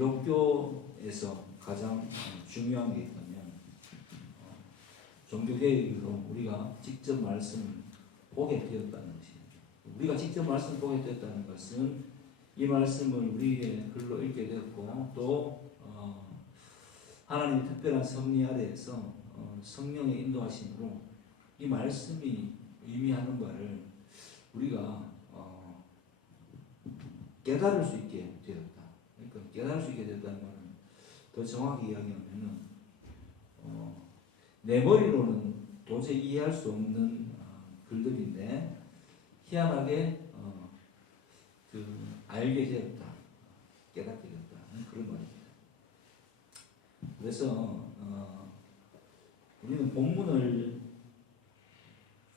기독교에서 가장 중요한 게 있다면 종교개혁으로 우리가 직접 말씀을 보게 되었다는 것입니다. 우리가 직접 말씀을 보게 되었다는 것은 이 말씀을 우리의 글로 읽게 되었고 또 하나님의 특별한 섭리 아래에서 성령의 인도하심으로 이 말씀이 의미하는 바를 우리가 깨달을 수 있게 되었다. 그러니까 깨달을 수 있게 되었다는 말은 더 정확히 이야기하면은 내 머리로는 도저히 이해할 수 없는 글들인데 희한하게 알게 되었다, 깨닫게 되었다 그런 말입니다. 그래서 우리는 본문을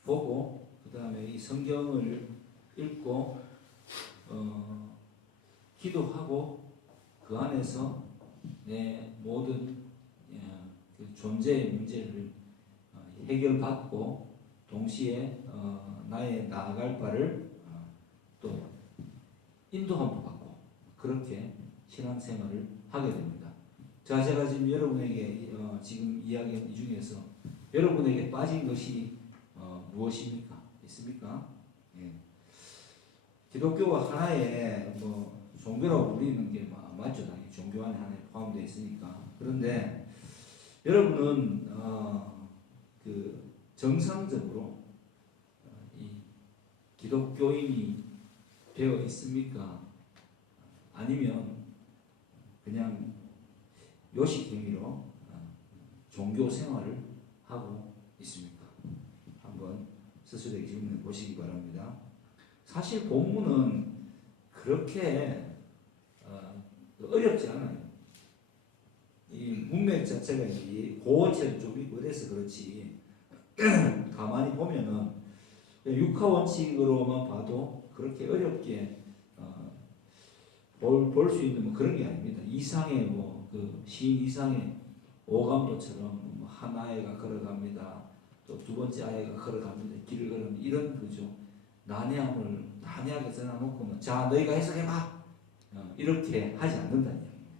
보고 그 다음에 이 성경을 읽고 기도하고 그 안에서 내 모든 그 존재의 문제를 해결받고 동시에 나의 나아갈 바를 또 인도함도 받고 그렇게 신앙생활을 하게 됩니다. 자, 제가 지금 여러분에게 지금 이야기한 이 중에서 여러분에게 빠진 것이 무엇입니까? 있습니까? 예. 기독교가 하나의 종교라고 부르는 게 맞죠. 당연히 종교 안에 하나에 포함되어 있으니까. 그런데 여러분은 그 정상적으로 이 기독교인이 되어 있습니까? 아니면 그냥 요식행위로 종교 생활을 하고 있습니까? 한번 스스로에게 질문해 보시기 바랍니다. 사실 본문은 그렇게 어렵지 않아요. 이 문맥 자체가 고어체를 좀 있고 그래서 그렇지 가만히 보면은 육하 원칙으로만 봐도 그렇게 어렵게 볼 수 있는 그런 게 아닙니다. 이상의 그 시인 이상의 오감도처럼 한 아이가 걸어갑니다. 또 두 번째 아이가 걸어갑니다. 길을 걸으면 이런 그죠. 난해함을 난해하게 전해놓고 자 너희가 해석해봐 이렇게 하지 않는다는 이야기입니다.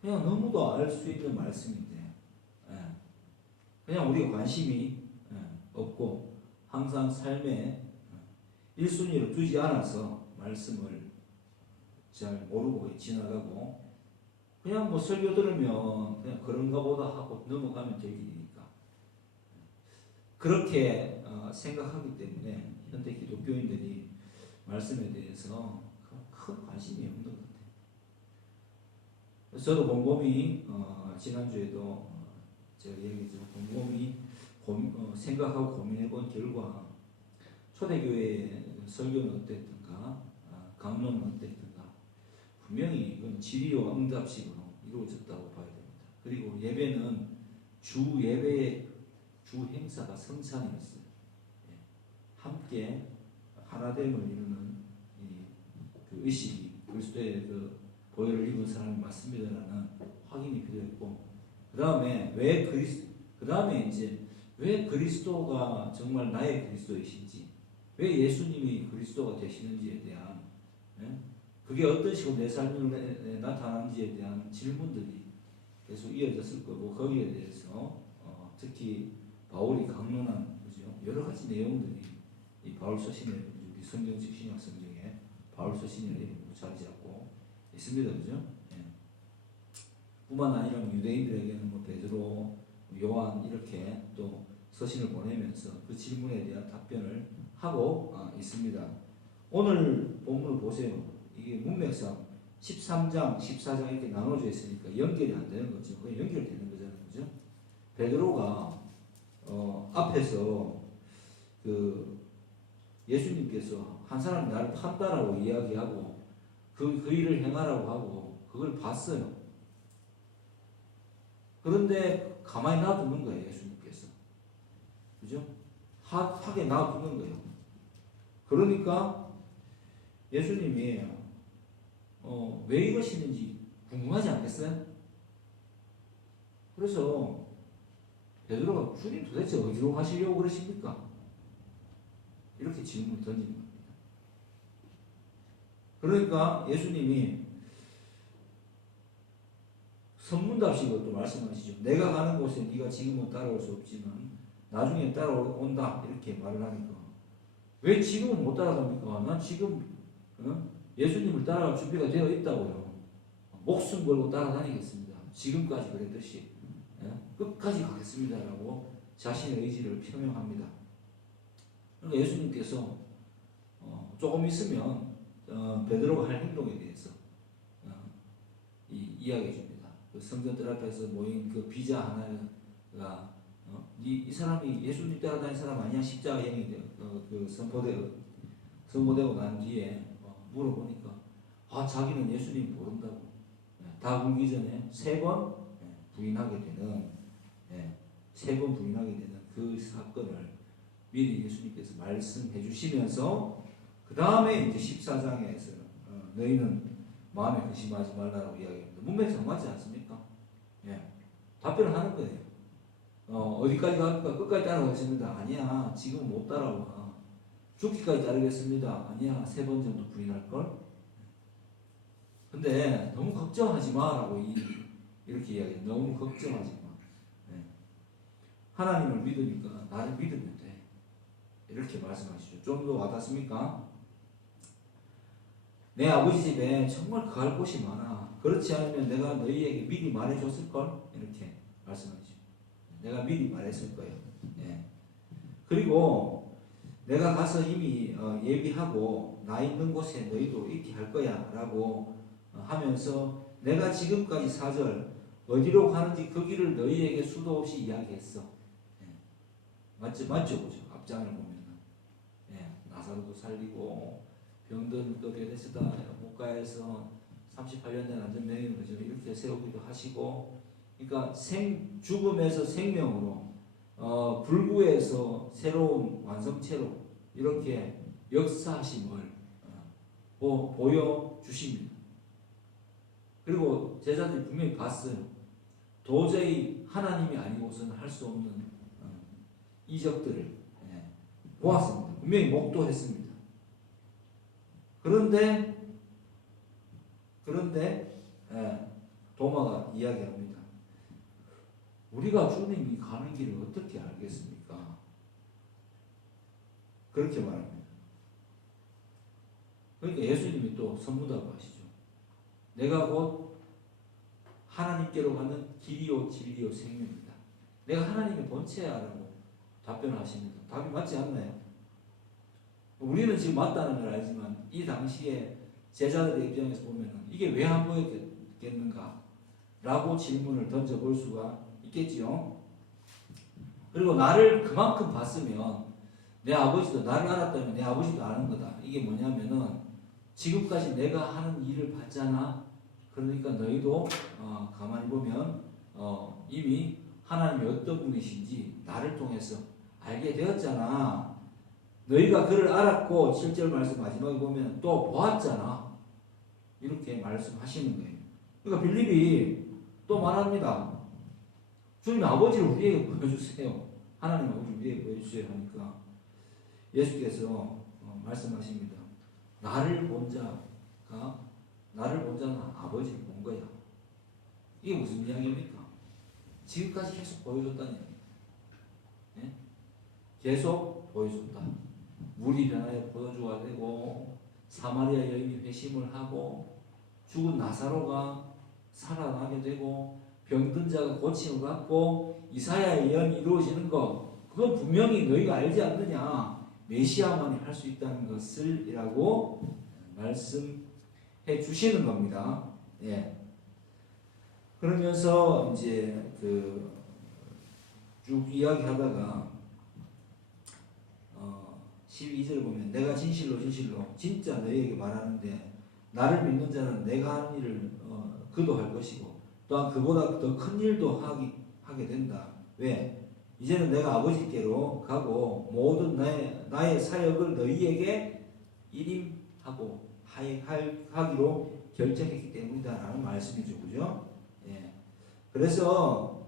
그냥 너무도 알 수 있는 말씀인데 그냥 우리가 관심이 없고 항상 삶에 1순위로 두지 않아서 말씀을 잘 모르고 지나가고 그냥 설교 들으면 그냥 그런가 보다 하고 넘어가면 될 일이니까 그렇게 생각하기 때문에 현대 기독교인들이 말씀에 대해서 큰 관심이 없는 것 같아요. 그래서 저도 곰곰이 지난주에도 제가 얘기했지만 곰곰이 생각하고 고민해 본 결과 초대교회의 설교는 어땠던가 강론은 어땠던가 분명히 이건 질의와 응답식으로 이루어졌다고 봐야 됩니다. 그리고 예배는 주 예배의 주 행사가 성찬이었어요. 함께 하나됨을 이루는 그 의식이 그리스도의 그 보혈을 입은 사람이 맞습니다라는 확인이 필요했고 그 다음에 왜 그리스도가 정말 나의 그리스도이신지 왜 예수님이 그리스도가 되시는지에 대한 그게 어떤 식으로 내 삶에 나타나는지에 대한 질문들이 계속 이어졌을 거고 거기에 대해서 특히 바울이 강론한 그죠? 여러 가지 내용들이 이 바울 서신에 우리 성경책 신약 성경에 바울 서신이라는 이름으로 자리 잡고 있습니다, 그죠? 뿐만 아니라 유대인들에게는 베드로, 요한 이렇게 또 서신을 보내면서 그 질문에 대한 답변을 하고 있습니다. 오늘 본문을 보세요. 이게 문맥상 13장, 14장 이렇게 나눠져 있으니까 연결이 안 되는 거죠. 그냥 연결되는 거잖아요, 그죠? 베드로가 앞에서 그 예수님께서 한 사람이 나를 판다라고 이야기하고 그 일을 행하라고 하고 그걸 봤어요. 그런데 가만히 놔두는 거예요, 예수님께서. 그죠? 하게 놔두는 거예요. 그러니까 예수님이 왜 이러시는지 궁금하지 않겠어요? 그래서 베드로가 주님 도대체 어디로 가시려고 그러십니까? 이렇게 질문을 던지는 겁니다. 그러니까 예수님이 선문답식으로 또 말씀하시죠. 내가 가는 곳에 네가 지금은 따라올 수 없지만 나중에 따라온다 이렇게 말을 하니까 왜 지금은 못 따라갑니까? 난 지금 예수님을 따라갈 준비가 되어 있다고요. 목숨 걸고 따라다니겠습니다. 지금까지 그랬듯이 끝까지 가겠습니다라고 자신의 의지를 표명합니다. 그러니까 예수님께서 조금 있으면 베드로가 할 행동에 대해서 이야기해 줍니다. 그 성전들 앞에서 모인 그 비자 하나가 이 사람이 예수님 따라다니는 사람 아니야? 십자가형이 그 선포되고 난 뒤에 물어보니까 자기는 예수님 모른다고 다 울기 전에 세 번 부인하게 되는 그 사건을 미리 예수님께서 말씀해 주시면서 그 다음에 이제 14장에서 너희는 마음에 근심하지 말라라고 이야기합니다. 문맥상 맞지 않습니까? 답변을 하는 거예요. 어디까지 갈까? 끝까지 따라가겠습니다. 아니야. 지금 못 따라와. 죽기까지 따르겠습니다. 아니야. 3번 정도 부인할걸? 근데 너무 걱정하지 마라고 이렇게 이야기해요. 너무 걱정하지 마. 하나님을 믿으니까 나를 믿으면 돼. 이렇게 말씀하시죠. 좀 더 와닿습니까? 내 아버지 집에 정말 거할 곳이 많아. 그렇지 않으면 내가 너희에게 미리 말해줬을걸? 이렇게 말씀하시죠. 내가 미리 말했을 거예요. 그리고 내가 가서 이미 예비하고 나 있는 곳에 너희도 있게 할 거야 라고 하면서 내가 지금까지 4절 어디로 가는지 그 길을 너희에게 수도 없이 이야기했어. 맞죠? 그죠? 앞장을 보면은 나사로도 살리고 병든 그 베데스다 목가에서 38년 된 안전병인 거죠. 이렇게 세우기도 하시고, 그러니까 죽음에서 생명으로 불구에서 새로운 완성체로 이렇게 역사하심을 보여주십니다. 그리고 제자들이 분명히 봤어요. 도저히 하나님이 아니고서는 할 수 없는 이적들을 보았습니다. 분명히 목도했습니다. 그런데 도마가 이야기합니다. 우리가 주님이 가는 길을 어떻게 알겠습니까? 그렇게 말합니다. 그러니까 예수님이 또 선문답하시죠. 내가 곧 하나님께로 가는 길이요 진리요 생명이다. 내가 하나님의 본체야라고 답변하십니다. 답이 맞지 않나요? 우리는 지금 맞다는 걸 알지만 이 당시에 제자들의 입장에서 보면 이게 왜 안 보였겠는가? 라고 질문을 던져볼 수가 있겠지요. 그리고 나를 그만큼 봤으면 내 아버지도 나를 알았다면 내 아버지도 아는 거다. 이게 뭐냐면은 지금까지 내가 하는 일을 봤잖아. 그러니까 너희도 가만히 보면 이미 하나님이 어떤 분이신지 나를 통해서 알게 되었잖아. 너희가 그를 알았고 7절 말씀 마지막에 보면 또 보았잖아. 이렇게 말씀하시는 거예요. 그러니까 빌립이 또 말합니다. 주님 아버지를 우리에게 보여주세요. 하나님 아버지를 우리에게 보여주세요 하니까 예수께서 말씀하십니다. 나를 본 자는 아버지를 본 거야. 이게 무슨 이야기입니까? 지금까지 계속 보여줬다는 얘기예요. 계속 보여줬다. 물이 변하여 포도주가 되고 사마리아 여인이 회심을 하고 죽은 나사로가 살아나게 되고 병든 자가 고침을 받고 이사야의 예언이 이루어지는 것, 그건 분명히 너희가 알지 않느냐. 메시아만이 할 수 있다는 것을 이라고 말씀해 주시는 겁니다. 그러면서 이제 쭉 이야기하다가 12절 보면 내가 진실로 진짜 너희에게 말하는데 나를 믿는 자는 내가 하는 일을 그도 할 것이고 또한 그보다 더 큰 일도 하게 된다. 왜? 이제는 내가 아버지께로 가고 모든 나의 사역을 너희에게 일임하고 하기로 결정했기 때문이다 라는 말씀이죠. 그죠? 그래서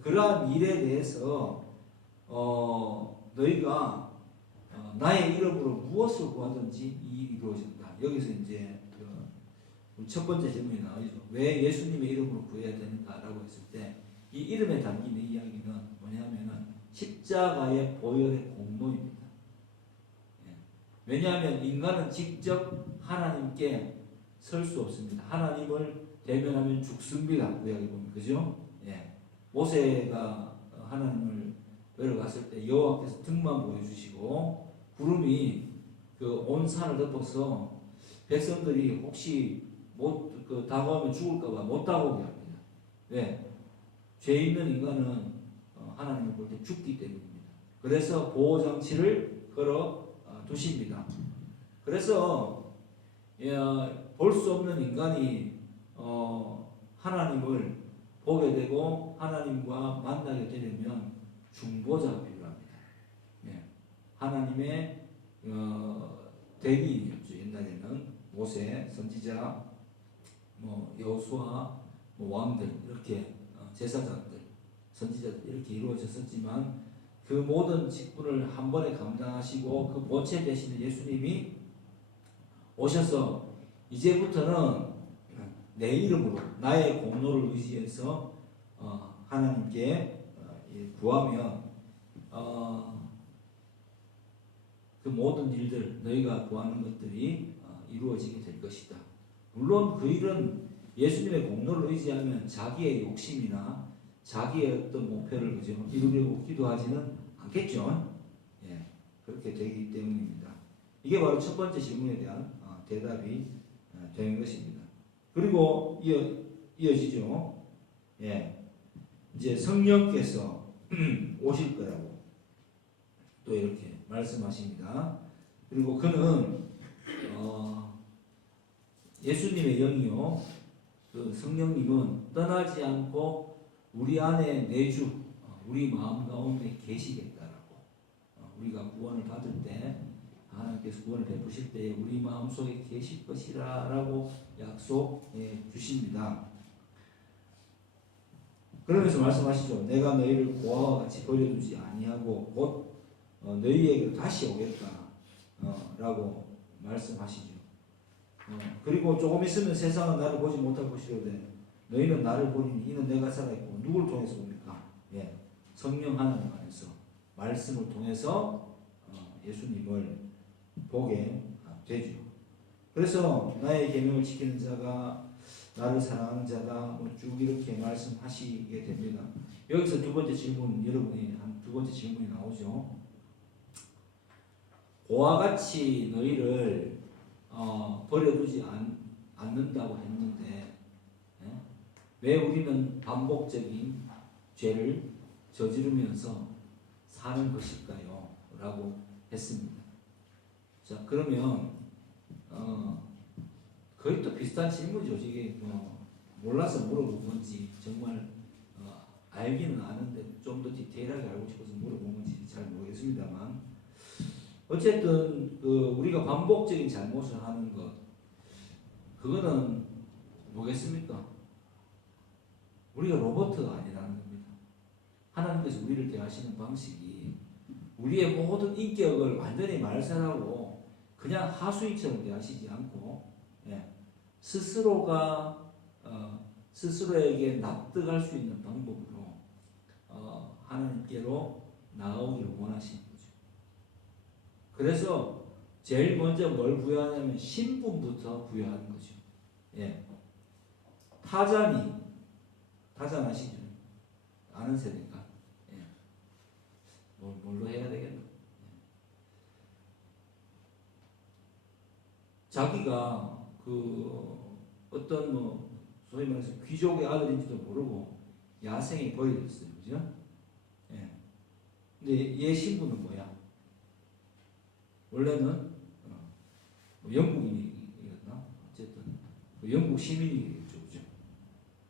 그러한 일에 대해서 너희가 나의 이름으로 무엇을 구하든지 이 일이 이루어진다. 여기서 이제 첫 번째 질문이 나오죠. 왜 예수님의 이름으로 구해야 되는가라고 했을 때 이 이름에 담긴 이야기는 뭐냐면은 십자가의 보혈의 공로입니다. 예. 왜냐하면 인간은 직접 하나님께 설 수 없습니다. 하나님을 대면하면 죽습니다. 구약에 보면 그죠? 예. 모세가 하나님을 뵈러 갔을 때 여호와께서 등만 보여주시고 구름이 그 온 산을 덮어서 백성들이 혹시 다가오면 죽을까봐 못 다가오게 합니다. 왜? 죄 있는 인간은 하나님을 볼 때 죽기 때문입니다. 그래서 보호장치를 걸어 두십니다. 그래서 볼 수 없는 인간이 하나님을 보게 되고 하나님과 만나게 되려면 중보자가 필요합니다. 예. 하나님의 대리인이었죠. 옛날에는 모세, 선지자, 여호수아, 왕들 이렇게 제사장들, 선지자들 이렇게 이루어졌었지만 그 모든 직분을 한 번에 감당하시고 그 본체 되시는 예수님이 오셔서 이제부터는 내 이름으로 나의 공로를 의지해서 하나님께 구하면 그 모든 일들 너희가 구하는 것들이 이루어지게 될 것이다. 물론 그 일은 예수님의 공로를 의지하면 자기의 욕심이나 자기의 어떤 목표를 그죠 이루려고 기도하지는 않겠죠. 예, 그렇게 되기 때문입니다. 이게 바로 첫 번째 질문에 대한 대답이 되는 것입니다. 그리고 이어지죠. 예, 이제 성령께서 오실 거라고 또 이렇게 말씀하십니다. 그리고 그는 예수님의 영이요. 그 성령님은 떠나지 않고 우리 안에 내주 우리 마음 가운데 계시겠다라고 우리가 구원을 받을 때 하나님께서 구원을 베푸실 때 우리 마음속에 계실 것이라고 약속해 주십니다. 그러면서 말씀하시죠. 내가 너희를 고아와 같이 버려두지 아니하고 곧 너희에게로 다시 오겠다 라고 말씀하시죠. 그리고 조금 있으면 세상은 나를 보지 못할 것이로되 너희는 나를 보리니 이는 내가 살아있고 누구를 통해서 봅니까? 예, 성령 하나님 안에서 말씀을 통해서 예수님을 보게 되죠. 그래서 나의 계명을 지키는 자가 나를 사랑하는 자다 쭉 이렇게 말씀하시게 됩니다. 여기서 두 번째 질문 여러분이 한 두 번째 질문이 나오죠. 고와 같이 너희를 버려두지 않는다고 했는데 왜 우리는 반복적인 죄를 저지르면서 사는 것일까요? 라고 했습니다. 자, 그러면 거의 또 비슷한 질문이죠. 이게 몰라서 물어본 건지 정말 알기는 아는데 좀 더 디테일하게 알고 싶어서 물어본 건지 잘 모르겠습니다만 어쨌든 우리가 반복적인 잘못을 하는 것 그거는 뭐겠습니까? 우리가 로봇가 아니라는 겁니다. 하나님께서 우리를 대하시는 방식이 우리의 모든 인격을 완전히 말살하고 그냥 하수인처럼 대하시지 않고 스스로가 스스로에게 납득할 수 있는 방법으로 하나님께로 나아오기를 원하시는 거죠. 그래서 제일 먼저 뭘 부여하냐면 신분부터 부여하는 거죠. 예. 타잔 아시죠? 아는 세대인가? 예. 뭘로 해야 되겠나? 예. 자기가 어떤 소위 말해서 귀족의 아들인지도 모르고 야생에 버려졌어요. 그죠? 예. 근데 얘 신분은 뭐야? 원래는 영국인이었나? 어쨌든 영국 시민이겠죠. 그죠?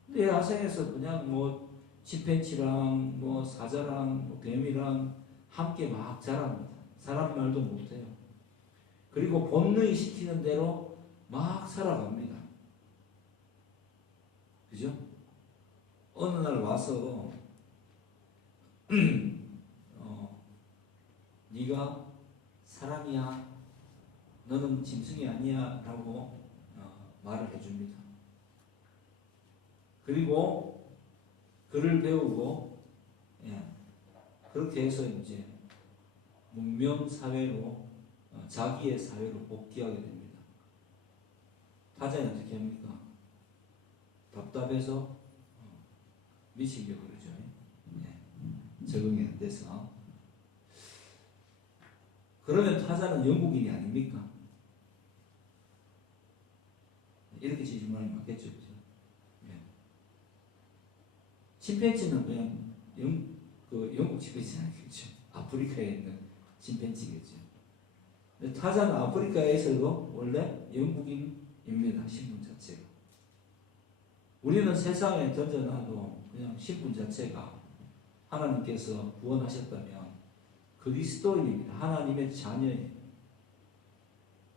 근데 야생에서 그냥 침팬지랑 사자랑 뱀이랑 함께 막 자랍니다. 사람 말도 못해요. 그리고 본능이 시키는 대로 막 살아갑니다. 그죠? 어느 날 와서 네가 사람이야? 너는 짐승이 아니야 라고 말을 해줍니다. 그리고 글을 배우고 그렇게 해서 이제 문명 사회로 자기의 사회로 복귀하게 됩니다. 타자는 어떻게 합니까? 답답해서 미치게 그러죠. 적응이 안 돼서. 그러면 타자는 영국인이 아닙니까? 이렇게 질문하면 맞겠죠. 그죠? 침팬지는 그냥 영국 침팬지는 아니겠죠. 아프리카에 있는 침팬지겠죠. 타자는 아프리카에서도 원래 영국인입니다. 신분 자체가. 우리는 세상에 던져놔도 그냥 신분 자체가 하나님께서 구원하셨다면 그리스도인입니다. 하나님의 자녀예요.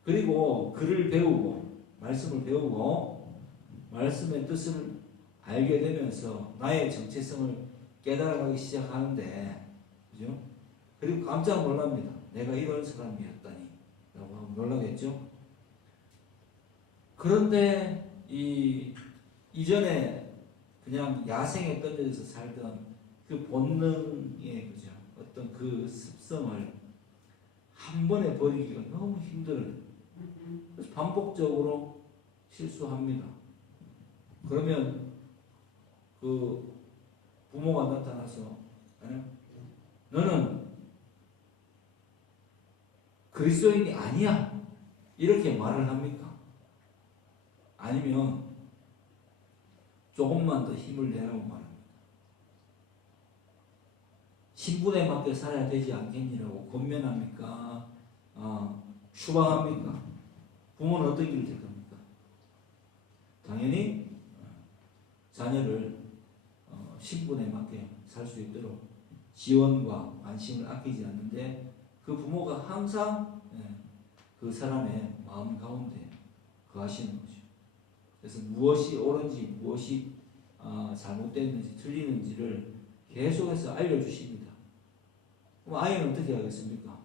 그리고 글을 배우고 말씀을 배우고 말씀의 뜻을 알게 되면서 나의 정체성을 깨달아가기 시작하는데, 그죠? 그리고 깜짝 놀랍니다. 내가 이런 사람이었다니 라고 하면 놀라겠죠? 그런데 이전에 그냥 야생에 던져져서 살던 그 본능의, 그죠? 어떤 그 습성을 한 번에 버리기가 너무 힘들어요. 그래서 반복적으로 실수합니다. 그러면 그 부모가 나타나서 너는 그리스도인이 아니야 이렇게 말을 합니까? 아니면 조금만 더 힘을 내라고 말합니다. 신분에 맞게 살아야 되지 않겠니라고 권면합니까? 추방합니까? 부모는 어떻게 될 겁니까? 당연히 자녀를 신분에 맞게 살 수 있도록 지원과 관심을 아끼지 않는데 그 부모가 항상 그 사람의 마음 가운데 거하시는 거죠. 그래서 무엇이 옳은지 무엇이 잘못됐는지 틀리는지를 계속해서 알려주십니다. 그럼 아이는 어떻게 하겠습니까?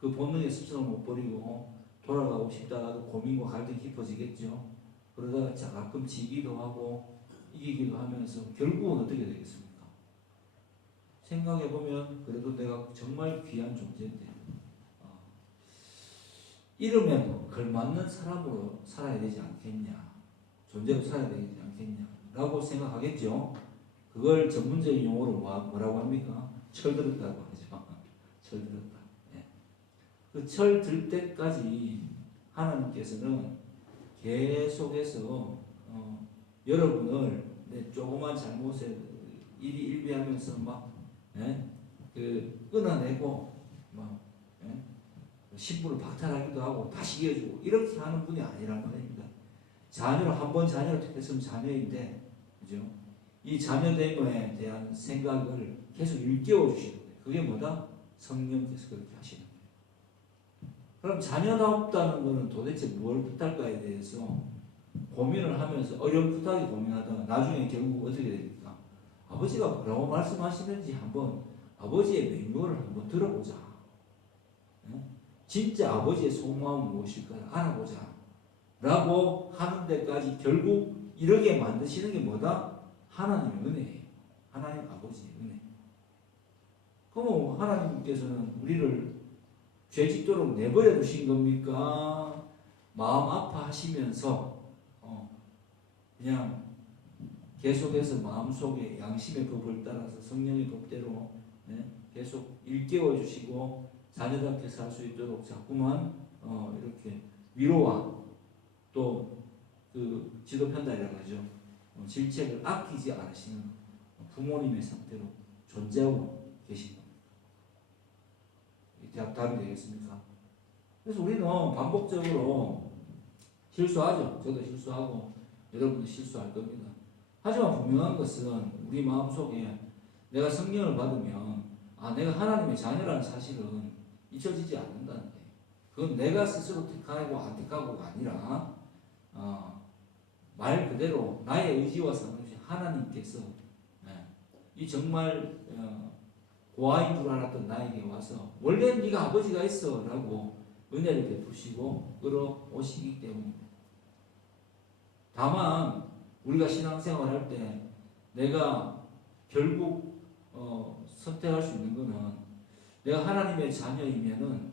그 본능의 습성을 못 버리고 돌아가고 싶다가도 고민과 갈등이 깊어지겠죠. 그러다가 가끔 지기도 하고 이기기도 하면서 결국은 어떻게 되겠습니까? 생각해보면 그래도 내가 정말 귀한 존재인데 이름에 걸맞는 사람으로 살아야 되지 않겠냐, 존재로 살아야 되지 않겠냐 라고 생각하겠죠. 그걸 전문적인 용어로 뭐라고 합니까? 철들었다고 하죠. 철들었다. 그 철들 때까지 하나님께서는 계속해서 여러분을 내 조그만 잘못에 일희일비하면서 막 끊어내고 막 신분을 박탈하기도 하고 다시 이어주고 이렇게 하는 분이 아니란 말입니다. 자녀를 한번 자녀를 택했으면 자녀인데, 그죠? 이 자녀됨에 대한 생각을 계속 일깨워 주시는 거예요. 그게 뭐다? 성령께서 그렇게 하시는 거예요. 그럼 자녀답다는 것은 도대체 뭘 뜻할까에 대해서 고민을 하면서 어렴풋하게 고민하다가 나중에 결국 어떻게 됩니까? 아버지가 뭐라고 말씀하시는지 한번 아버지의 맹목을 한번 들어보자. 진짜 아버지의 속마음은 무엇일까 알아보자 라고 하는 데까지 결국 이렇게 만드시는 게 뭐다? 하나님의 은혜예요. 하나님 아버지의 은혜. 그럼 하나님께서는 우리를 죄짓도록 내버려 두신 겁니까? 마음 아파하시면서 그냥 계속해서 마음속에 양심의 법을 따라서 성령의 법대로 계속 일깨워 주시고 자녀답게 살 수 있도록 자꾸만 이렇게 위로와 또 그 지도 편달이라고 하죠. 질책을 아끼지 않으시는 부모님의 상태로 존재하고 계신 겁니다. 답이 되겠습니까? 그래서 우리는 반복적으로 실수하죠. 저도 실수하고 여러분도 실수할 겁니다. 하지만 분명한 것은 우리 마음속에 내가 성령을 받으면 내가 하나님의 자녀라는 사실은 잊혀지지 않는다는 거예요. 그건 내가 스스로 택하고 안 택하고가 아니라 말 그대로 나의 의지와 상관없이 하나님께서 이 정말 고아인 줄 알았던 나에게 와서 원래 네가 아버지가 있어 라고 은혜를 베푸시고 끌어오시기 때문입니다. 다만 우리가 신앙생활 할 때 내가 결국 선택할 수 있는 것은 내가 하나님의 자녀이면은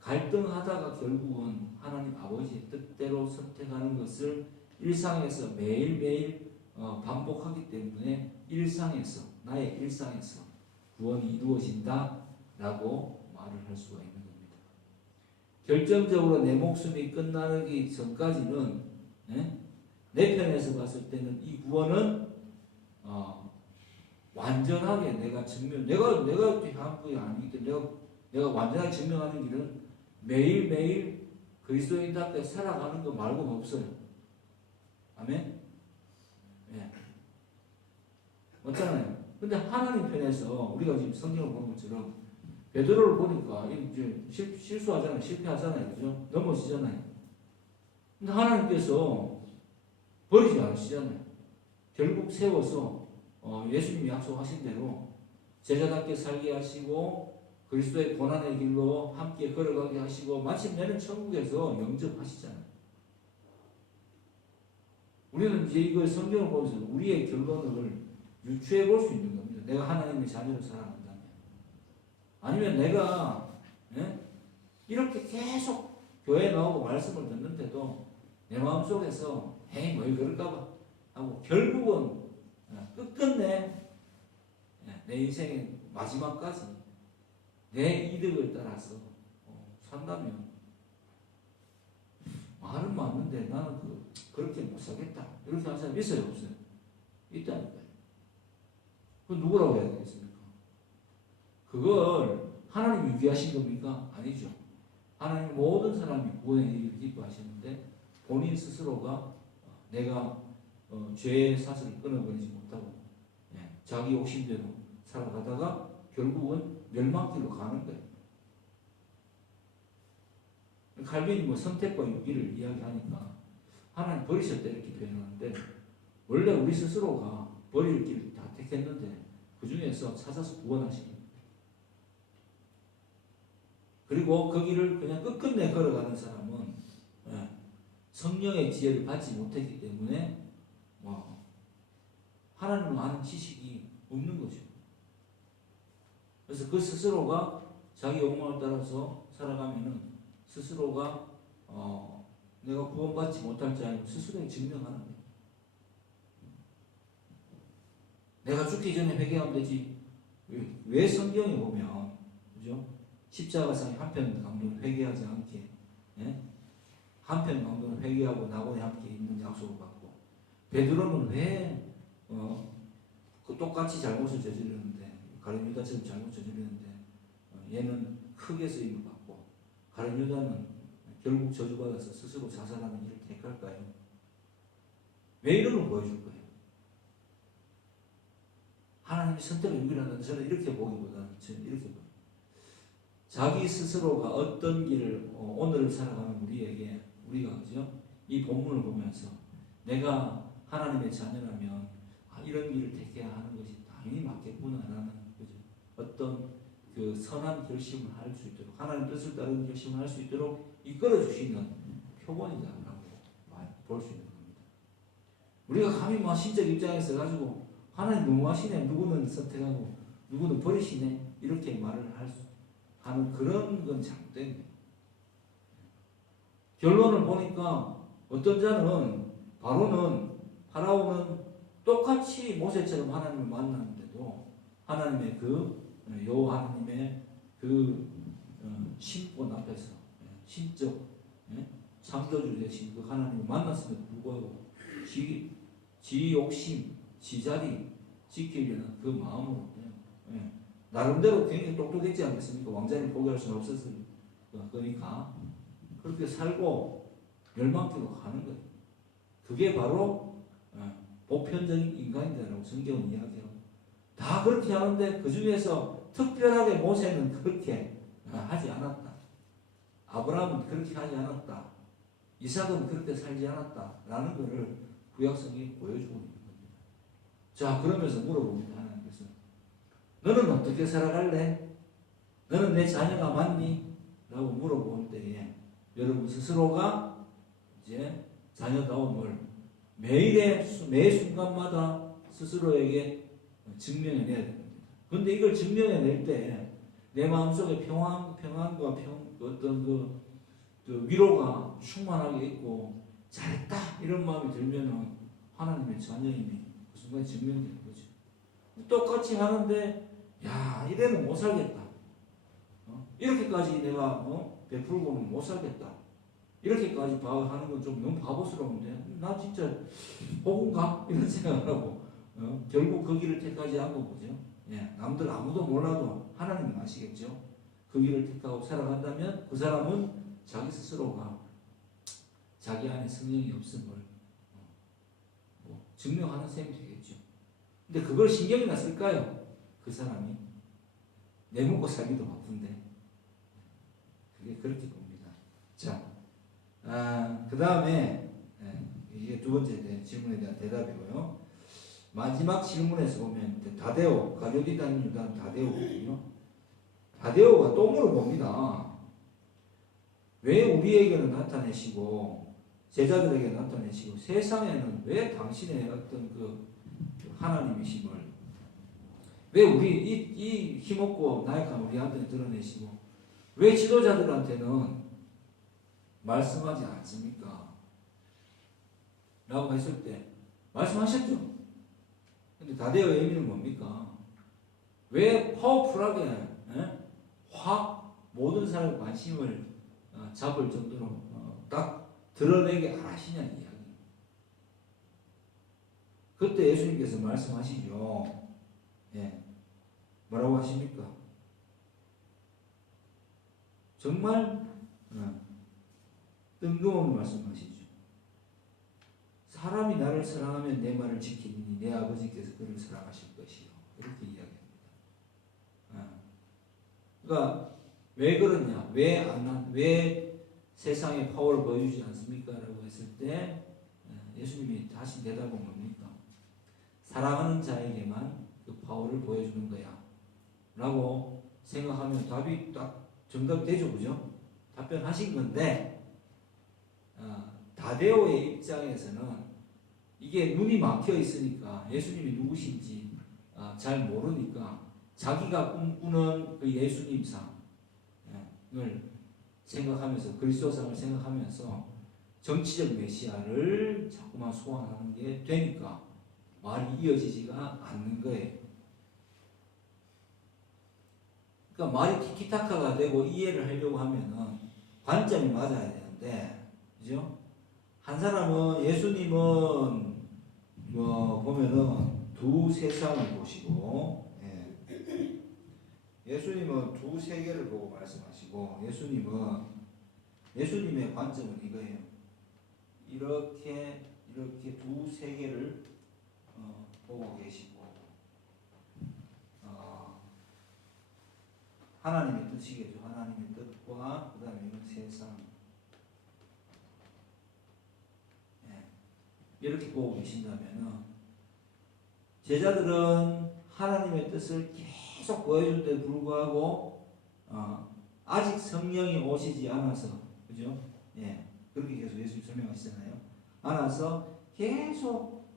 갈등하다가 결국은 하나님 아버지의 뜻대로 선택하는 것을 일상에서 매일매일 반복하기 때문에 나의 일상에서 구원이 이루어진다라고 말을 할 수가 있는 겁니다. 결정적으로 내 목숨이 끝나기 전까지는 내 편에서 봤을 때는 이 구원은 완전하게 내가 한 분이 아니기 때문에 내가 완전하게 증명하는 길은 매일매일 그리스도인답게 살아가는 것 말고는 없어요. 아멘? 예. 맞잖아요. 근데 하나님 편에서 우리가 지금 성경을 보는 것처럼 베드로를 보니까 이제 실수하잖아요. 실패하잖아요. 그죠? 넘어지잖아요. 근데 하나님께서 버리지 않으시잖아요. 결국 세워서 예수님이 약속하신 대로 제자답게 살게 하시고 그리스도의 고난의 길로 함께 걸어가게 하시고 마침내는 천국에서 영접하시잖아요. 우리는 이제 이걸 성경을 보면서 우리의 결론을 유추해 볼 수 있는 겁니다. 내가 하나님의 자녀로 살아간다면. 아니면 내가 이렇게 계속 교회에 나오고 말씀을 듣는데도 내 마음속에서 에이 뭐 그럴까봐 하고 결국은 끝끝내 내 인생의 마지막까지 내 이득을 따라서 산다면 말은 맞는데 나는 그렇게 못 살겠다 이렇게 하는 사람이 있어요 없어요? 있다니까요. 그건 누구라고 해야 되겠습니까? 그걸 하나님이 유기하신 겁니까? 아니죠. 하나님 모든 사람이 구원의 일을 기뻐하시는데 본인 스스로가 내가 죄의 사슬을 끊어버리지 못하고 자기 욕심대로 살아가다가 결국은 멸망길로 가는 거예요. 칼빈이 뭐 선택과 유기를 이야기하니까 하나님 버리셨다 이렇게 표현하는데 원래 우리 스스로가 버릴 길을 다 택했는데 그 중에서 찾아서 구원하시는 거예요. 그리고 그 길을 그냥 끝끝내 걸어가는 사람은 성령의 지혜를 받지 못했기 때문에 하나님을 아는 지식이 없는 거죠. 그래서 그 스스로가 자기 욕망을 따라서 살아가면은 스스로가 내가 구원받지 못할 줄 알고 스스로에 증명하는 거예요. 내가 죽기 전에 회개하면 되지. 왜 성경에 보면 그죠? 십자가상에 한편 강도는 회개하지 않게 한편 강도는 회개하고 낙원에 함께 있는 약속을 받고 베드로는 왜 똑같이 잘못을 저지르는데 가룟 유다처럼 잘못 저지르는데 얘는 크게 쓰임을 받고 가룟 유다는 결국 저주받아서 스스로 자살하는 일을 택할까요? 왜 이런 걸 보여줄 거예요? 하나님이 선택을 유기한다는 저는 이렇게 보기보다는 저는 이렇게 봐요. 자기 스스로가 어떤 길을 오늘을 살아가는 우리가 그죠? 이 본문을 보면서 내가 하나님의 자녀라면 이런 길을 택해야 하는 것이 당연히 맞겠구나라는 그죠? 어떤 그 선한 결심을 할 수 있도록 하나님 뜻을 따르는 결심을 할 수 있도록 이끌어 주시는 표본이다라고 볼 수 있는 겁니다. 우리가 감히 신적 입장에서 가지고 하나님 너무하시네, 누구는 선택하고 누구는 버리시네 이렇게 말을 하는 그런 건 잘못된 거예요. 결론을 보니까 어떤 자는 파라오는 똑같이 모세처럼 하나님을 만났는데도 하나님의 여호와 하나님의 신권 앞에서 신적 창조주 되신 그 하나님을 만났음에도 불구하고 지 욕심, 지 자리 지키려는 그 마음으로 나름대로 굉장히 똑똑했지 않겠습니까? 왕자를 포기할 수는 없었으니까 그러니까 그렇게 살고 멸망길로 가는 거예요. 그게 바로 보편적인 인간이다라고 성경은 이야기하고 다 그렇게 하는데 그 중에서 특별하게 모세는 그렇게 하지 않았다. 아브라함은 그렇게 하지 않았다. 이삭은 그렇게 살지 않았다라는 것을 구약성이 보여주고 있는 겁니다. 자, 그러면서 물어봅니다. 하나님께서 너는 어떻게 살아갈래? 너는 내 자녀가 맞니? 라고 물어볼 때에 여러분 스스로가 이제 자녀다움을 매 순간마다 스스로에게 증명해내야 됩니다. 그런데 이걸 증명해낼 때 내 마음속에 평안과 어떤 그 위로가 충만하게 있고 잘했다 이런 마음이 들면은 하나님의 자녀임이 그 순간 증명되는 거죠. 똑같이 하는데 야 이래는 못 살겠다. 이렇게까지 내가 베풀고는 못 살겠다. 이렇게까지 하는 건 좀 너무 바보스러운데 나 진짜 복인가? 이런 생각을 하고 결국 그 길을 택하지 않고 보죠. 예, 남들 아무도 몰라도 하나님은 아시겠죠. 그 길을 택하고 살아간다면 그 사람은 자기 스스로가 자기 안에 성령이 없음을 증명하는 셈이 되겠죠. 근데 그걸 신경이나 쓸까요? 그 사람이 내 먹고 살기도 바쁜데 그게 그렇게 봅니다. 자, 그 다음에 이게 두 번째 질문에 대한 대답이고요. 마지막 질문에서 보면 다데오, 가룟리 다니는 유다는 다데오거든요. 다데오가 또 물어봅니다. 왜 우리에게는 나타내시고 제자들에게 나타내시고 세상에는 왜 당신의 어떤 그 하나님이심을 왜 우리 이 힘없고 나약한 우리한테 드러내시고 왜 지도자들한테는 말씀하지 않습니까? 라고 했을 때 말씀하셨죠. 근데 다데오의 의미는 뭡니까? 왜 파워풀하게 확 모든 사람의 관심을 잡을 정도로 딱 드러내게 하시냐는 이야기. 그때 예수님께서 말씀하시죠. 예. 뭐라고 하십니까? 정말 뜬금없는 말씀하시죠. 사람이 나를 사랑하면 내 말을 지키니 내 아버지께서 그를 사랑하실 것이요. 이렇게 이야기합니다. 그러니까 왜 그러냐? 왜 세상에 파워를 보여주지 않습니까? 라고 했을 때 예수님이 다시 대답은 뭡니까? 사랑하는 자에게만 그 파워를 보여주는 거야. 라고 생각하면 답이 딱 정답이 되죠. 그죠? 답변하신 건데 다데오의 입장에서는 이게 눈이 막혀 있으니까 예수님이 누구신지 잘 모르니까 자기가 꿈꾸는 그 예수님상을 생각하면서 그리스도상을 생각하면서 정치적 메시아를 자꾸만 소환하는 게 되니까 말이 이어지지가 않는 거예요. 그러니까 말이 티키타카가 되고 이해를 하려고 하면은 관점이 맞아야 되는데, 그죠? 한 사람은 예수님은 보면은 두 세상을 보시고, 예수님은 두 세계를 보고 말씀하시고, 예수님의 관점은 이거예요. 이렇게 두 세계를 보고 계시고, 하나님의 뜻이겠죠. 하나님의 뜻과 그 다음에 이런 세상, 이렇게 보고 계신다면 제자들은 하나님의 뜻을 계속 보여주는데 불구하고 아직 성령이 오시지 않아서, 그죠? 그렇게 계속 예수님 설명하시잖아요. 않아서 계속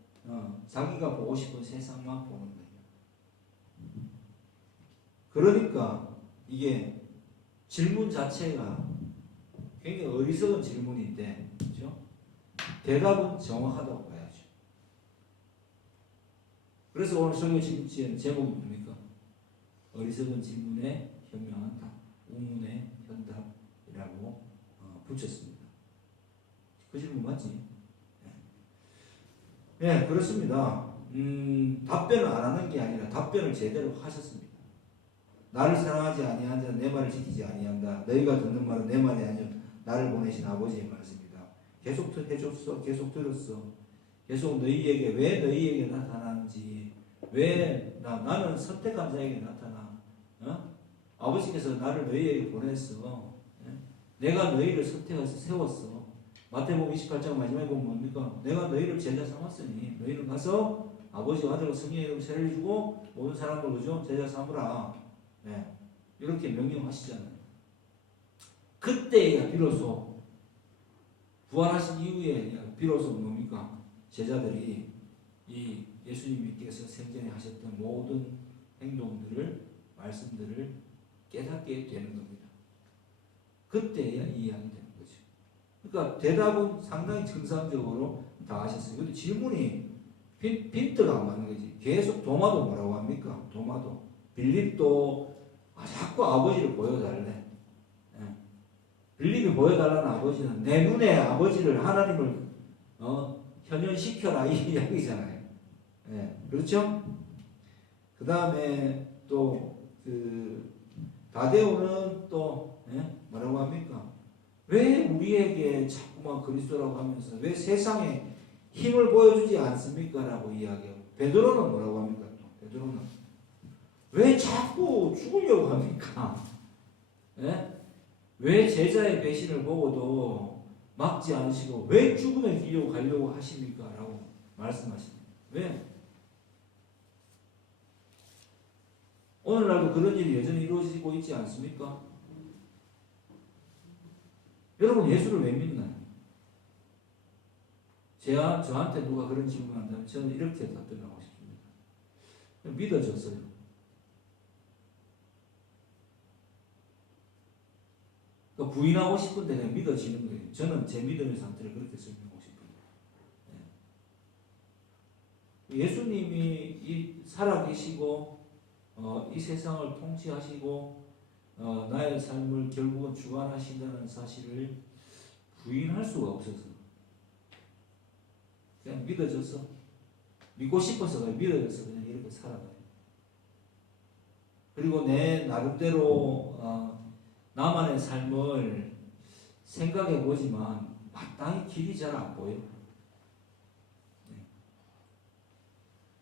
자기가 보고 싶은 세상만 보는 거예요. 그러니까 이게 질문 자체가 굉장히 어리석은 질문인데, 그죠? 대답은 정확하다고 봐야죠. 그래서 오늘 설교 제목이 뭡니까? 어리석은 질문에 현명한 답, 우문의 현답이라고 붙였습니다. 그 질문 맞지? 네, 그렇습니다. 답변을 안 하는 게 아니라 답변을 제대로 하셨습니다. 나를 사랑하지 아니한 자는 내 말을 지키지 아니한다. 너희가 듣는 말은 내 말이 아니요 나를 보내신 아버지의 말씀이다. 계속 해줬어. 계속 들었어. 계속 왜 너희에게 나타나는지, 왜 나는 선택한 자에게 나타나. 아버지께서 나를 너희에게 보냈어. 내가 너희를 선택해서 세웠어. 마태복음 28장 마지막에 보면 뭡니까? 내가 너희를 제자 삼았으니 너희는 가서 아버지와 아들과 성령의 이름을 세례를 주고 모든 사람들 그죠? 제자 삼으라. 이렇게 명령하시잖아요. 그때야 비로소 부활하신 이후에 비로소 뭡니까? 제자들이 이 예수님께서 생전에 하셨던 모든 행동들을 말씀들을 깨닫게 되는 겁니다. 그때야 이해하게 되는 거죠. 그러니까 대답은 상당히 정상적으로 다 하셨어요. 근데 질문이 빈트가 안 맞는 거지. 계속 도마도 뭐라고 합니까? 도마도. 빌립도 자꾸 아버지를 보여달래. 예. 빌립이 보여달라는 아버지는 내 눈에 아버지를 하나님을 현현시켜라 이 이야기잖아요. 예. 그렇죠? 그 다음에 또 다데오는 또 뭐라고 합니까? 왜 우리에게 자꾸만 그리스도라고 하면서 왜 세상에 힘을 보여주지 않습니까? 라고 이야기하고 베드로는 뭐라고 합니까? 또 베드로는 왜 자꾸 죽으려고 합니까? 예? 왜 제자의 배신을 보고도 막지 않으시고 왜 죽음의 길로 가려고 하십니까? 라고 말씀하십니다. 왜? 오늘날도 그런 일이 여전히 이루어지고 있지 않습니까? 여러분 예수를 왜 믿나요? 저한테 누가 그런 질문을 한다면 저는 이렇게 답변하고 싶습니다. 믿어졌어요. 그러니까 부인하고 싶은데 그냥 믿어지는 거예요. 저는 제 믿음의 상태를 그렇게 설명하고 싶어요. 예수님이 살아계시고 이 세상을 통치하시고 나의 삶을 결국은 주관하신다는 사실을 부인할 수가 없어서 그냥 믿어져서 믿고 싶어서 믿어져서 그냥 이렇게 살아가요. 그리고 내 나름대로 나만의 삶을 생각해 보지만 마땅히 길이 잘 안 보여.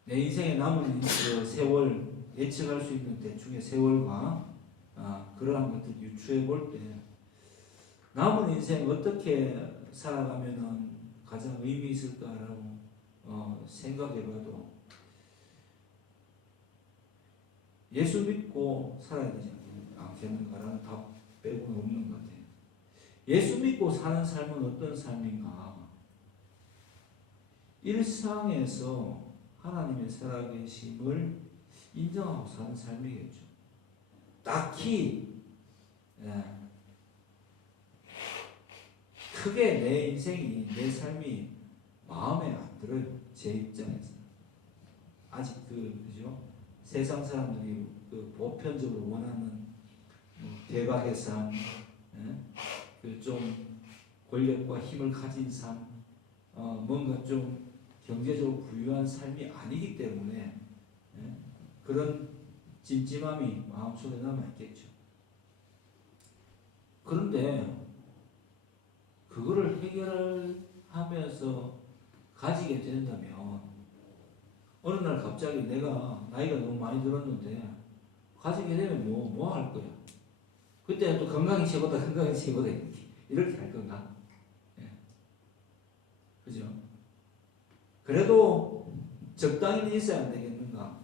내 인생에 남은 그 세월 예측할 수 있는 대충의 세월과 그러한 것들 유추해 볼 때 남은 인생 어떻게 살아가면은 가장 의미 있을까라고 생각해봐도 예수 믿고 살아야 되지 않겠는가라는 답 빼고는 없는 것 같아요. 예수 믿고 사는 삶은 어떤 삶인가? 일상에서 하나님의 살아계심을 인정하고 사는 삶이겠죠. 딱히 크게 내 인생이 내 삶이 마음에 안 들어요. 제 입장에서 아직 그죠? 세상 사람들이 보편적으로 원하는 대박의 삶, 좀 권력과 힘을 가진 삶, 뭔가 좀 경제적으로 부유한 삶이 아니기 때문에 그런 찜찜함이 마음속에 남아있겠죠. 그런데 그거를 해결하면서 가지게 된다면 어느 날 갑자기 내가 나이가 너무 많이 들었는데 가지게 되면 뭐 할 거야? 그때 또 건강이 최고다 이렇게 할 건가? 그죠? 그래도 적당히는 있어야 안 되겠는가?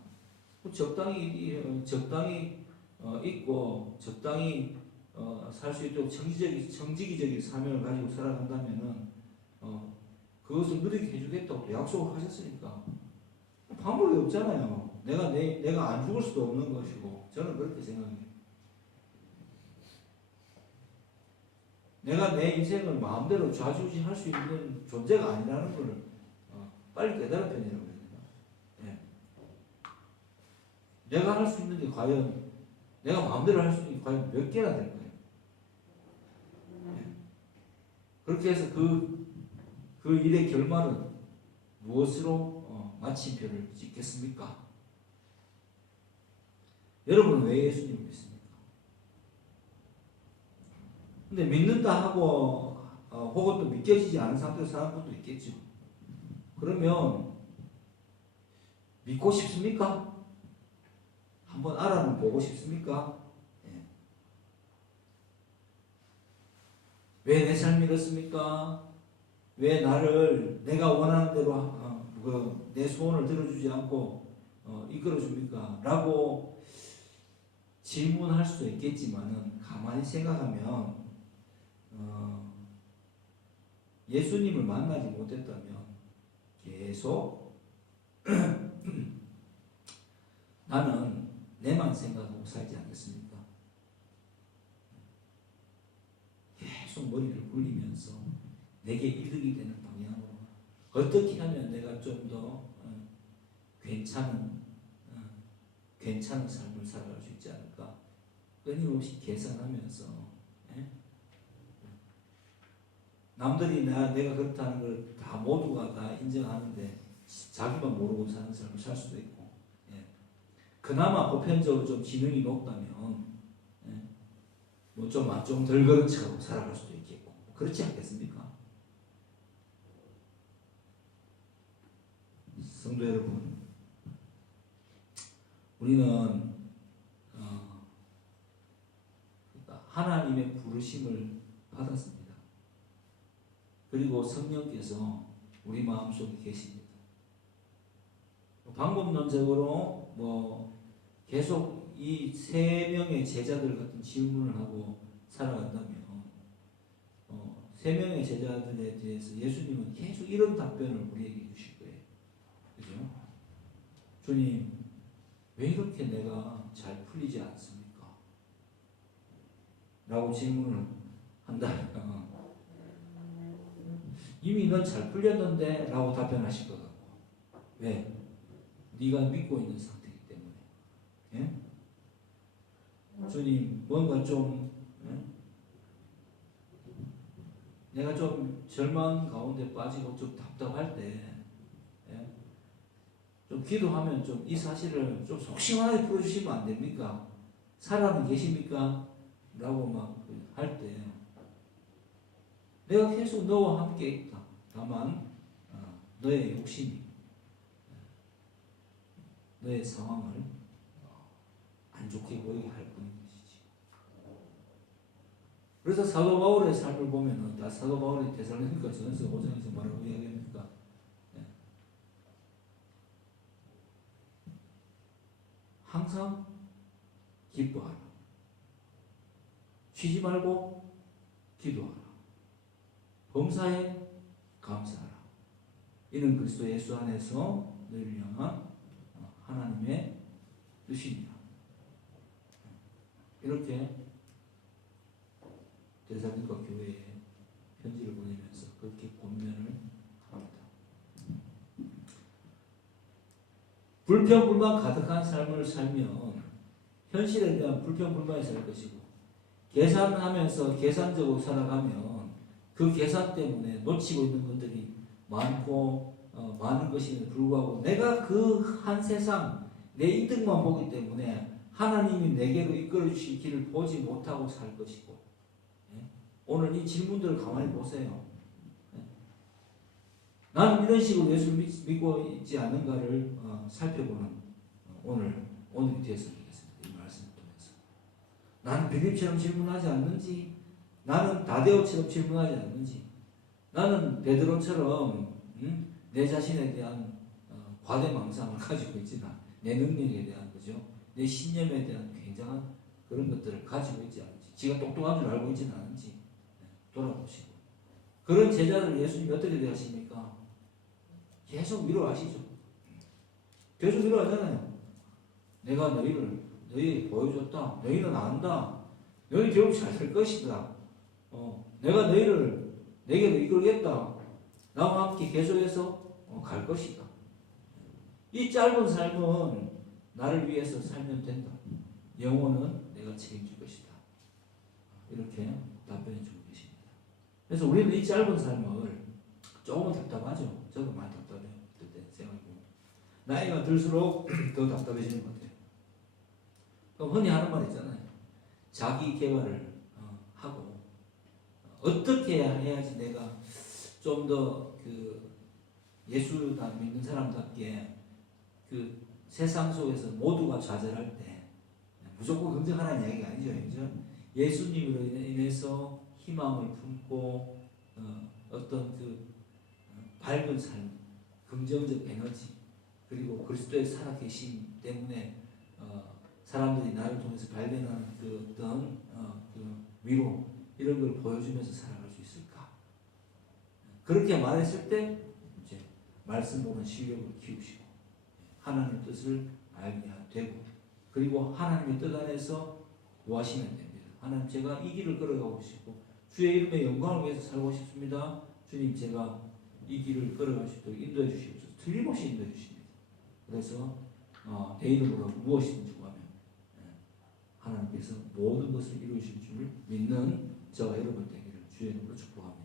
적당히 있고 적당히 살 수 있도록 정직이적인 사명을 가지고 살아간다면은 그것을 누리게 해주겠다고 약속을 하셨으니까 방법이 없잖아요. 내가 안 죽을 수도 없는 것이고 저는 그렇게 생각해요. 내가 내 인생을 마음대로 좌지우지할 수 있는 존재가 아니라는 것을 빨리 깨달은 편이라고 해야 되나? 내가 할 수 있는 게 과연 내가 마음대로 할 수 있는 게 과연 몇 개나 될 거예요. 그렇게 해서 그 일의 결말은 무엇으로 마침표를 찍겠습니까? 여러분은 왜 예수님을 믿습니까? 근데 믿는다 하고 혹은 또 믿겨지지 않은 상태로 사는 것도 있겠죠. 그러면 믿고 싶습니까? 한번 알아는 보고 싶습니까? 왜 내 삶이 이렇습니까? 왜 나를 내가 원하는 대로 내 소원을 들어주지 않고 이끌어줍니까? 라고 질문할 수도 있겠지만은 가만히 생각하면 예수님을 만나지 못했다면 계속 나는 내만 생각하고 살지 않겠습니까? 계속 머리를 굴리면서 내게 이득이 되는 방향으로 어떻게 하면 내가 좀 더 괜찮은 삶을 살아갈 수 있지 않을까? 끊임없이 계산하면서 남들이 내가 그렇다는 걸 다 모두가 다 인정하는데 자기만 모르고 사는 삶을 살 수도 있고, 그나마 보편적으로 좀 지능이 높다면 뭐 좀 덜 그런 척하고 살아갈 수도 있겠고, 그렇지 않겠습니까? 성도 여러분, 우리는 하나님의 부르심을 받았습니다. 그리고 성령께서 우리 마음속에 계십니다. 방법론적으로 계속 이 세 명의 제자들 같은 질문을 하고 살아간다면 세 명의 제자들에 대해서 예수님은 계속 이런 답변을 우리에게 주실 거예요. 그죠? 주님, 왜 이렇게 내가 잘 풀리지 않습니까? 라고 질문을 한다면 이미 넌 잘 풀렸는데 라고 답변하실 것 같고, 왜? 네가 믿고 있는 상태이기 때문에. 주님, 뭔가 좀 내가 좀 절망 가운데 빠지고 좀 답답할 때 좀 기도하면 좀 이 사실을 좀 속 시원하게 풀어주시면 안 됩니까? 살아는 계십니까? 라고 막 할 때 내가 계속 너와 함께 있다. 다만 너의 욕심이 너의 상황을 안 좋게 보이게 할 뿐인 것이지. 그래서 사도 바울의 삶을 보면은 다 사도 바울이 데살로니가 전서 5장에서 뭐라고 이야기합니까? 항상 기뻐하라. 쉬지 말고 기도하라. 범사에 감사하라. 이는 그리스도 예수 안에서 너희를 향한 하나님의 뜻입니다. 이렇게 데살로니가 교회에 편지를 보내면서 그렇게 권면을 합니다. 불평불만 가득한 삶을 살면 현실에 대한 불평불만이 살 것이고, 계산하면서 계산적으로 살아가면 그 계산 때문에 놓치고 있는 것들이 많고 많은 것임에도 불구하고 내가 그 한 세상 내 이득만 보기 때문에 하나님이 내게로 이끌어 주실 길을 보지 못하고 살 것이고, 오늘 이 질문들을 가만히 보세요. 나는 이런 식으로 예수를 믿고 있지 않은가를 살펴보는 오늘이 되었으면 좋겠습니다. 이 말씀을 통해서 나는 빌립처럼 질문하지 않는지, 나는 다데오처럼 질문하지 않는지, 나는 베드로처럼 내 자신에 대한 과대망상을 가지고 있지나 내 능력에 대한 거죠, 내 신념에 대한 굉장한 그런 것들을 가지고 있지 않은지, 지가 똑똑한 줄 알고 있지는 않은지 돌아보시고, 그런 제자를 예수님이 어떻게 대하십니까? 계속 위로하시죠. 계속 위로하잖아요. 내가 너희 보여줬다. 너희는 안다. 너희 결국 잘 될 것이다. 내가 내게로 이끌겠다. 나와 함께 계속해서 갈 것이다. 이 짧은 삶은 나를 위해서 살면 된다. 영혼은 내가 책임질 것이다. 이렇게 답변해 주고 계십니다. 그래서 우리는 이 짧은 삶을 조금은 답답하죠. 저도 많이 답답해요. 그때 생각해보면 나이가 들수록 더 답답해지는 것 같아요. 그럼 흔히 하는 말 있잖아요. 자기 개발을 하고 어떻게 해야지 내가 좀 더 예수 믿는 사람답게 그 세상 속에서 모두가 좌절할 때 무조건 긍정하라는 이야기가 아니죠. 그죠? 예수님으로 인해서 희망을 품고 어떤 밝은 삶, 긍정적 에너지, 그리고 그리스도의 살아계심 때문에 사람들이 나를 통해서 발견하는 그 어떤 위로, 이런 걸 보여주면서 살아갈 수 있을까? 그렇게 말했을 때 이제 말씀 보는 실력을 키우시고 하나님의 뜻을 알게 되고 그리고 하나님의 뜻 안에서 구하시면 됩니다. 하나님 제가 이 길을 걸어가고 싶고 주의 이름의 영광을 위해서 살고 싶습니다. 주님 제가 이 길을 걸어갈 수 있도록 인도해 주시옵소서. 틀림없이 인도해 주십니다. 그래서 내 이름으로 무엇이든지 구하면 하나님께서 모든 것을 이루실 줄 믿는 저와 여러분 되기를 주의 이름으로 축복합니다.